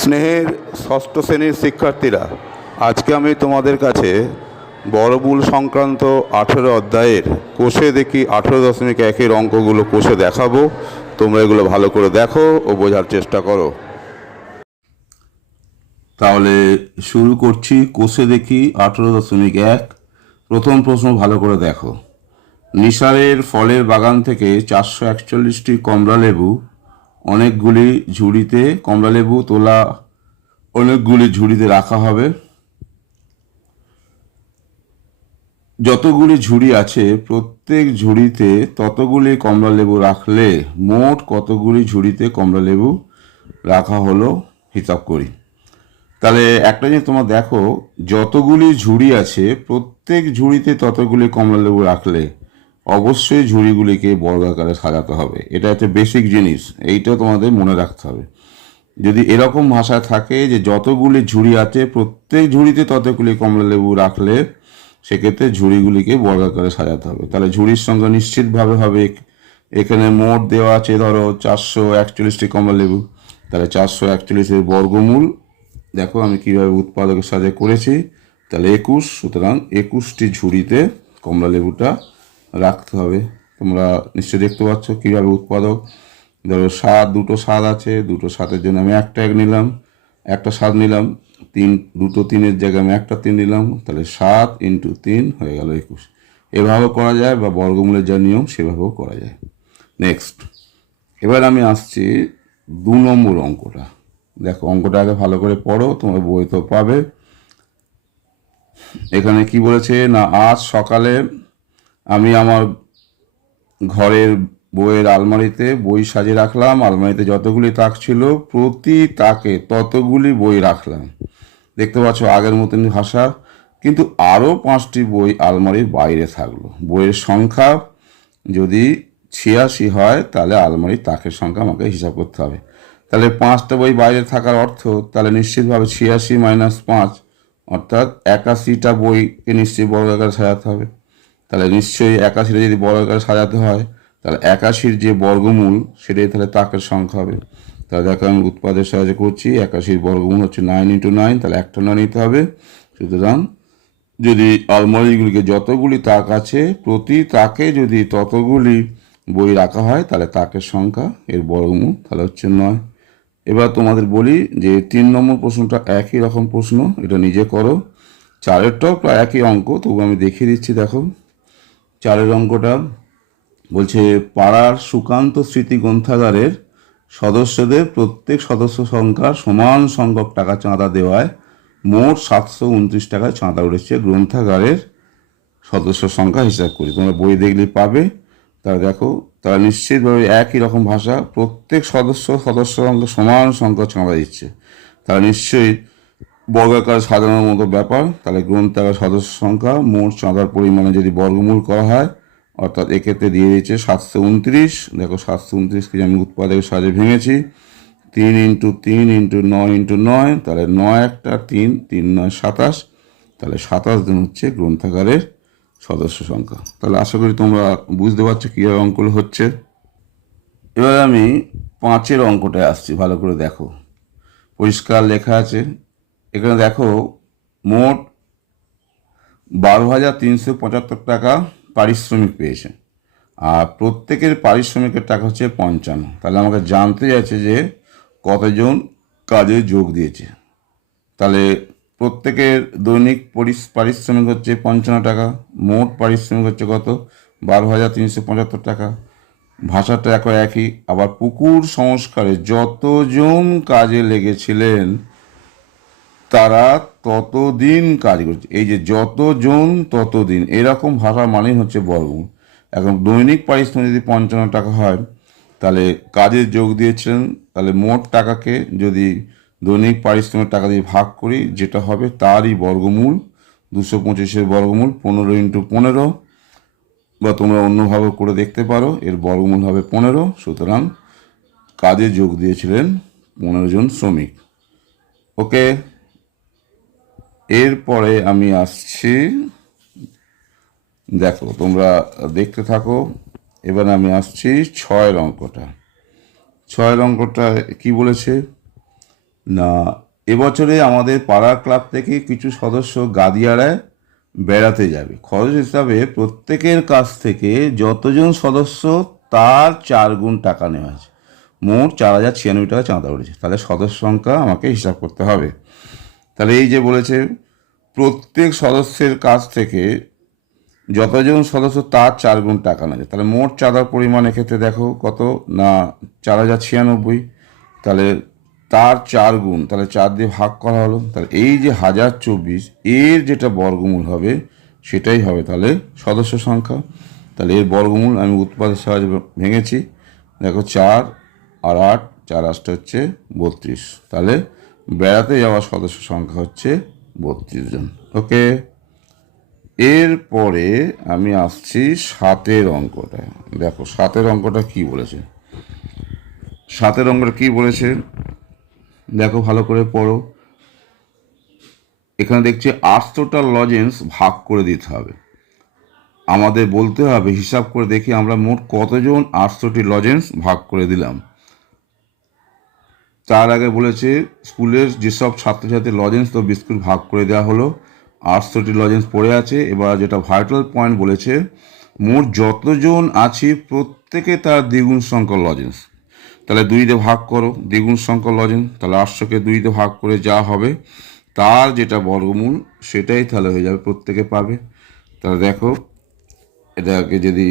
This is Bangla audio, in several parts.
স্নেহের ষষ্ঠ শ্রেণির শিক্ষার্থীরা, আজকে আমি তোমাদের কাছে বড়বুল সংক্রান্ত আঠেরো অধ্যায়ের কোষে দেখি আঠেরো দশমিক একের অঙ্কগুলো কোষে দেখাবো। তোমরা এগুলো ভালো করে দেখো ও বোঝার চেষ্টা করো। তাহলে শুরু করছি কোষে দেখি আঠেরো দশমিক এক। প্রথম প্রশ্ন ভালো করে দেখো। নিসারের ফলের বাগান থেকে চারশো একচল্লিশটি কমলা লেবু অনেকগুলি ঝুড়িতে কমলা লেবু, তোলা অনেকগুলি ঝুড়িতে রাখা হবে। যতগুলি ঝুড়ি আছে, প্রত্যেক ঝুড়িতে ততগুলি কমলা লেবু রাখলে মোট কতগুলি ঝুড়িতে কমলা লেবু রাখা হলো হিসাব করি। তাহলে একটা জিনিস তোমার দেখো, যতগুলি ঝুড়ি আছে, প্রত্যেক ঝুড়িতে ততগুলি কমলা লেবু রাখলে অবশ্যই ঝুড়িগুলিকে বর্গাকারে সাজাতে হবে। এটা হচ্ছে বেসিক জিনিস, এইটা তোমাদের মনে রাখতে হবে। যদি এরকম ভাষায় থাকে যে যতগুলি ঝুড়ি আছে, প্রত্যেক ঝুড়িতে ততগুলি কমলা লেবু রাখলে সেক্ষেত্রে ঝুড়িগুলিকে বর্গাকারে সাজাতে হবে। তাহলে ঝুড়ির সংখ্যা নিশ্চিতভাবে হবে। এখানে মোট দেওয়া আছে ধরো চারশো একচল্লিশটি কমলা লেবু। তাহলে চারশো একচল্লিশের বর্গমূল, দেখো আমি কীভাবে উৎপাদকের সাথে করেছি। তাহলে একুশ, সুতরাং একুশটি ঝুড়িতে কমলা লেবুটা রাখতে হবে। তোমরা নিশ্চয়ই দেখতে পাচ্ছ কীভাবে উৎপাদক। ধরো স্বাদ দুটো স্বাদ আছে, দুটো স্বাদের জন্য আমি একটা এক নিলাম, একটা স্বাদ নিলাম, তিন, দুটো তিনের জায়গায় আমি একটা তিন নিলাম, তাহলে সাত ইন্টু তিন হয়ে গেল একুশ। এভাবেও করা যায় বা বর্গমূলের যা নিয়ম সেভাবেও করা যায়। নেক্সট এবার আমি আসছি দু নম্বর অঙ্কটা। দেখো, অঙ্কটা আগে ভালো করে পড়ো, তোমরা বই তো পাবে। এখানে কি বলেছে? না, আজ সকালে আমি আমার ঘরের বইয়ের আলমারিতে বই সাজিয়ে রাখলাম, আলমারিতে যতগুলি তাক ছিল প্রতি তাকে ততগুলি বই রাখলাম। দেখতে পাচ্ছ আগের মতন ভাষা, কিন্তু আরও পাঁচটি বই আলমারির বাইরে থাকল। বইয়ের সংখ্যা যদি ছিয়াশি হয়, তাহলে আলমারির তাকের সংখ্যা আমাকে হিসাব করতে হবে। তাহলে পাঁচটা বই বাইরে থাকার অর্থ, তাহলে নিশ্চিতভাবে ছিয়াশি মাইনাস পাঁচ, অর্থাৎ একাশিটা বইকে নিশ্চয়ই বড় আকারে সাজাতে হবে। তাহলে নিশ্চয়ই একাশিটা যদি বড় আকারে সাজাতে হয়, তাহলে একাশির যে বর্গমূল, সেটাই তাহলে তাকের সংখ্যা হবে। তাহলে দেখো আমি উৎপাদের সাহায্যে করছি, একাশির বর্গমূল হচ্ছে নাইন ইন্টু নাইন তাহলে একটা না নিতে হবে। সুতরাং যদি আলমারিগুলিকে যতগুলি তাক আছে, প্রতি তাকে যদি ততগুলি বই রাখা হয়, তাহলে তাকের সংখ্যা, এর বর্গমূল, তাহলে হচ্ছে নয়। এবার তোমাদের বলি যে তিন নম্বর প্রশ্নটা একই রকম প্রশ্ন, এটা নিজে করো। চারেরটাও প্রায় একই অঙ্ক, তবু আমি দেখিয়ে দিচ্ছি, দেখো। চারের অঙ্কটা বলছে, পাড়ার সুকান্ত স্মৃতি গ্রন্থাগারের সদস্যদের প্রত্যেক সদস্য সংখ্যার সমান সংখ্যক টাকা চাঁদা দেওয়ায় মোট সাতশো উনত্রিশ টাকায় চাঁদা উঠেছে গ্রন্থাগারের সদস্য সংখ্যা হিসাব করি। তোমরা বই দেখলে পাবে। তারা দেখো, তারা নিশ্চিতভাবে একই রকম ভাষা প্রত্যেক সদস্য সদস্য সংখ্যা সমান সংখ্যা চাঁদা দিচ্ছে। তারা নিশ্চয়ই বর্গাকার সাজানোর মতো ব্যাপার, তাহলে গ্রন্থাগার সদস্য সংখ্যা মোট চাঁদার পরিমাণে যদি বর্গমূল করা হয়, অর্থাৎ এক্ষেত্রে দিয়ে দিয়েছে সাতশো উনত্রিশ। দেখো সাতশো উনত্রিশকে আমি উৎপাদকের সাহায্যে ভেঙেছি, তিন ইন্টু তিন ইন্টু নয় ইন্টু নয়, তাহলে নয় একটা, তিন তিন নয় সাতাশ, তাহলে সাতাশ দিন হচ্ছে গ্রন্থাগারের সদস্য সংখ্যা। তাহলে আশা করি তোমরা বুঝতে পারছ কীভাবে অঙ্কগুলো হচ্ছে। এবার আমি পাঁচের অঙ্কটায় আসছি, ভালো করে দেখো। পরিষ্কার লেখা আছে। এখানে দেখো, মোট বারো হাজার তিনশো পঁচাত্তর টাকা পারিশ্রমিক পেয়েছে। আর প্রত্যেকের পারিশ্রমিকের টাকা হচ্ছে পঞ্চান্ন। তাহলে আমাকে জানতে যাচ্ছে যে কতজন কাজে যোগ দিয়েছে। তাহলে প্রত্যেকের দৈনিক পারিশ্রমিক হচ্ছে পঞ্চান্ন টাকা, মোট পারিশ্রমিক হচ্ছে কত? বারো হাজার তিনশো পঁচাত্তর টাকা। ভাষাটা এখন একই। আবার পুকুর সংস্কারে যতজন কাজে লেগেছিলেন তারা ততদিন কাজ করছে। এই যে যতজন ততদিন, এরকম ভাষা মানেই হচ্ছে বর্গমূল এখন দৈনিক পারিশ্রমিক যদি পঞ্চান্ন টাকা হয়, তাহলে কাজে যোগ দিয়েছিলেন, তাহলে মোট টাকাকে যদি দৈনিক পারিশ্রমিক টাকা দিয়ে ভাগ করি, যেটা হবে তারই বর্গমূল, দুশো পঁচিশের বর্গমূল, পনেরো ইন্টু পনেরো, বা তোমরা অন্যভাবে করে দেখতে পারো, এর বর্গমূল হবে পনেরো, সুতরাং কাজে যোগ দিয়েছিলেন পনেরো জন শ্রমিক। ওকে? এরপরে আমি আসছি। দেখো, তোমরা দেখতে থাকো। এবার আমি আসছি ছয়ের অঙ্কটা। ছয়ের অঙ্কটা কি বলেছে? না, এবছরে আমাদের পাড়া ক্লাব থেকে কিছু সদস্য গাদিয়ারায় বেড়াতে যাবে। খরচ হিসাবে প্রত্যেকের কাছ থেকে যতজন সদস্য, তার চার গুণ টাকা নেওয়া আছে মোট চার হাজার ছিয়ানব্বই টাকা চাঁদা উঠেছে। তাহলে সদস্য সংখ্যা আমাকে হিসাব করতে হবে। তাহলে এই যে বলেছে, প্রত্যেক সদস্যের কাছ থেকে যতজন সদস্য তার চার গুণ টাকা নেবে তাহলে মোট চাঁদার পরিমাণ এক্ষেত্রে দেখো কত? না, চার হাজার ছিয়ানব্বই। তাহলে তার চার গুণ, তাহলে চার দিয়ে ভাগ করা হলো। তাহলে এই যে হাজার চব্বিশ, এর যেটা বর্গমূল হবে, সেটাই হবে তাহলে সদস্য সংখ্যা। তাহলে এর বর্গমূল আমি উৎপাদের সাহায্যে ভেঙেছি। দেখো চার আর আট, চার আটটা হচ্ছে বত্রিশ। তাহলে বেড়াতে যাওয়া সদস্য সংখ্যা হচ্ছে বত্রিশ জন। ওকে এরপরে আমি আসছি সাতের অঙ্কটা দেখো, সাতের অঙ্কটা কি বলেছে? সাতের অঙ্কটা কি বলেছে? দেখো, ভালো করে পড়ো। এখানে দেখছি আটশোটা লজেন্স ভাগ করে দিতে হবে। আমাদের বলতে হবে, হিসাব করে দেখি আমরা মোট কতজন আটশোটি লজেন্স ভাগ করে দিলাম। তার আগে বলেছে, স্কুলের যেসব ছাত্রছাত্রী লজেন্স তো বিস্কুট ভাগ করে দেওয়া হলো আটশোটি লজেন্স পড়ে আছে, এবার যেটা ভাইটাল পয়েন্ট বলেছে, মোট যতজন আছে প্রত্যেকে তার দ্বিগুণ সংখ্যক লজেন্স তাহলে দুই দিয়ে ভাগ করো, দ্বিগুণ সংখ্যক লজেন্স তাহলে আটশোকে দুই দিয়ে ভাগ করে যা হবে, তার যেটা বর্গমূল, সেটাই তাহলে হয়ে যাবে, প্রত্যেকে পাবে। তাহলে দেখো, এটাকে যদি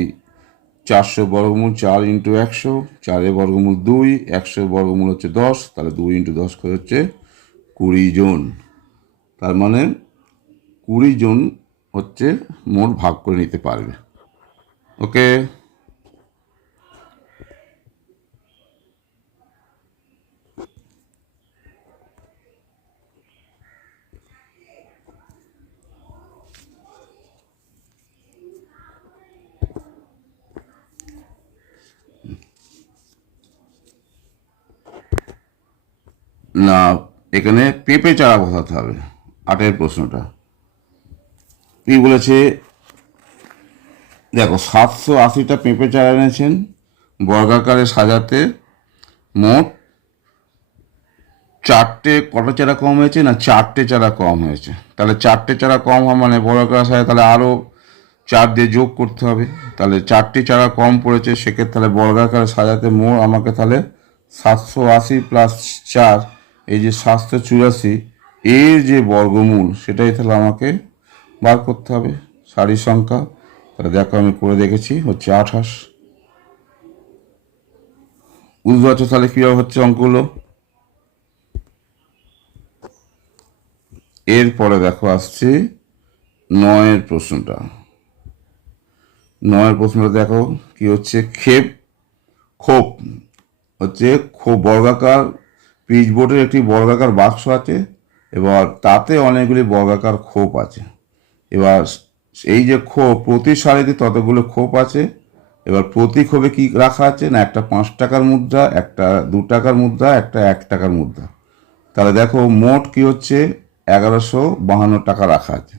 চারশো বর্গমূল চার ইন্টু একশো, চারের বর্গমূল দুই, একশো বর্গমূল হচ্ছে দশ, তাহলে দুই ইন্টু দশ করে হচ্ছে কুড়ি জন। তার মানে কুড়ি জন হচ্ছে মোট ভাগ করে নিতে পারবে। ওকে? না, এখানে পেঁপে চারা বসাতে হবে। আটের প্রশ্নটা। কি বলেছে? দেখো, সাতশো আশিটা পেঁপে চারা এনেছেন, বর্গাকারে সাজাতে মোট চারটে কটা চারা কম হয়েছে না চারটে চারা কম হয়েছে? তাহলে চারটে চারা কম হওয়া মানে বর্গাকার সাজা তাহলে আরও চার দিয়ে যোগ করতে হবে। তাহলে চারটি চারা কম পড়েছে, সেক্ষেত্রে তাহলে বর্গাকারে সাজাতে মোট আমাকে তাহলে সাতশো আশি প্লাস চার এই যে সাতশো চুরাশি, এর যে বর্গমূল, সেটাই তাহলে আমাকে বার করতে হবে। সারির সংখ্যা, তাহলে দেখো আমি করে দেখেছি, হচ্ছে আঠাশ। পারছ তাহলে কীভাবে হচ্ছে অঙ্কগুলো? এরপরে দেখো আসছে নয়ের প্রশ্নটা। নয়ের প্রশ্নটা দেখো কি হচ্ছে? ক্ষেপ, ক্ষোভ, হচ্ছে ক্ষোভ, বর্গাকার পিচবোর্ডের একটি বর্গাকার বাক্স আছে, এবার তাতে অনেকগুলি বর্গাকার খোপ আছে। এবার এই যে খোপ, প্রতি সারিতে ততগুলো খোপ আছে। এবার প্রতি খোপে কি রাখা আছে না একটা পাঁচ টাকার মুদ্রা, একটা দু টাকার মুদ্রা, একটা এক টাকার মুদ্রা? তাহলে দেখো মোট কি হচ্ছে? এগারোশো বাহান্ন টাকা রাখা আছে।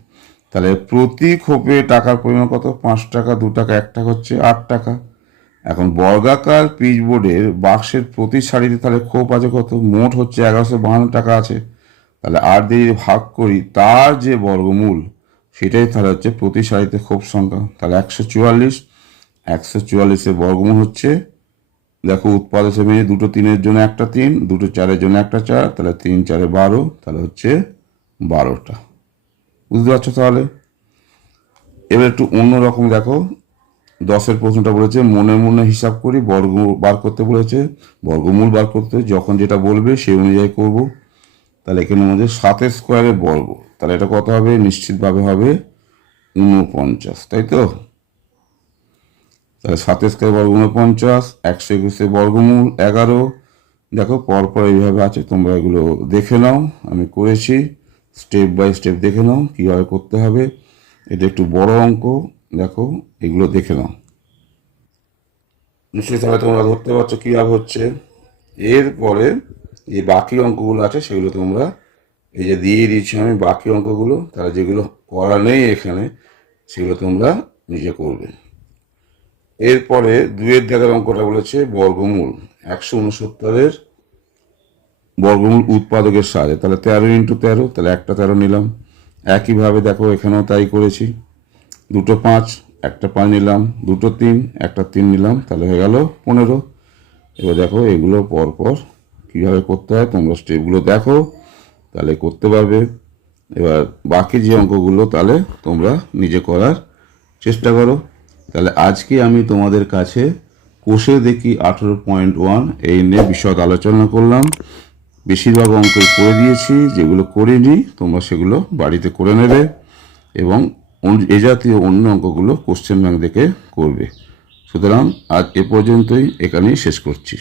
তাহলে প্রতি খোপে টাকার পরিমাণ কত? পাঁচ টাকা, দু টাকা, এক টাকা হচ্ছে আট টাকা। এখন বর্গাকার পিচবোর্ডের বাক্সের প্রতি সারিতে তাহলে খোপ আছে কত? মোট হচ্ছে এগারোশো বাহান্ন টাকা আছে। তাহলে আর দিয়ে ভাগ করি, তার যে বর্গমূল, সেটাই তাহলে হচ্ছে প্রতি সারিতে খোপ সংখ্যা। তাহলে একশো চুয়াল্লিশ, একশো চুয়াল্লিশের বর্গমূল হচ্ছে, দেখো উৎপাদ হিসেবে দুটো তিনের জন্য একটা তিন, দুটো চারের জন্য একটা চার, তাহলে তিন চারে বারো, তাহলে হচ্ছে বারোটা। বুঝতে পারছ তাহলে? এবার একটু অন্যরকম দেখো। দশের প্রশ্নটা বলেছে, মনে মনে হিসাব করি, বর্গ বার করতে বলেছে, বর্গমূল বার করতে যখন যেটা বলবে সেই অনুযায়ী করব। তাহলে এখানে আমাদের সাতের স্কোয়ারের বর্গ, তাহলে এটা কত হবে? নিশ্চিতভাবে হবে ঊনপঞ্চাশ, তাই তো? তাহলে সাতের স্কোয়ার বর্গ ঊনপঞ্চাশ, একশো একুশে বর্গমূল এগারো। দেখো, পরপর এইভাবে আছে, তোমরা এগুলো দেখে নাও, আমি করেছি স্টেপ বাই স্টেপ দেখে নাও, কীভাবে করতে হবে। এটা একটু বড় অঙ্ক দেখো, এগুলো দেখে নাও। নিশ্চয়ই তাহলে তোমরা ধরতে পারছ কীভাবে হচ্ছে। এরপরে যে বাকি অঙ্কগুলো আছে, সেগুলো তোমরা এই যে দিয়ে দিচ্ছি আমি বাকি অঙ্কগুলো তারা যেগুলো করা নেই এখানে, সেগুলো তোমরা নিজে করবে। এরপরে দুয়ের দেখার অঙ্কটা বলেছে বর্গমূল। একশো উনসত্তরের বর্গমূল উৎপাদকের সাহায্যে তাহলে তেরো ইন্টু তেরো, তাহলে একটা তেরো নিলাম। একইভাবে দেখো, এখানেও তাই করেছি। দুটো পাঁচ, একটা পাঁচ নিলাম, দুটো তিন, একটা তিন নিলাম, তাহলে হয়ে গেল পনেরো। এবার দেখো এগুলো পরপর কীভাবে করতে হয়, তোমরা স্টেপগুলো দেখো, তাহলে করতে পারবে। এবার বাকি যে অঙ্কগুলো, তাহলে তোমরা নিজে করার চেষ্টা করো। তাহলে আজকে আমি তোমাদের কাছে কোষে দেখি আঠেরো পয়েন্ট ওয়ান এই নিয়ে বিশদ আলোচনা করলাম। বেশিরভাগ অঙ্ক করে দিয়েছি, যেগুলো করিনি, তোমরা সেগুলো বাড়িতে করে নেবে। এবং এ জাতীয় অন্য অঙ্কগুলো কোশ্চেন ব্যাংক দেখে করবে। সুতরাং আজ এ পর্যন্তই, এখানেই শেষ করছি।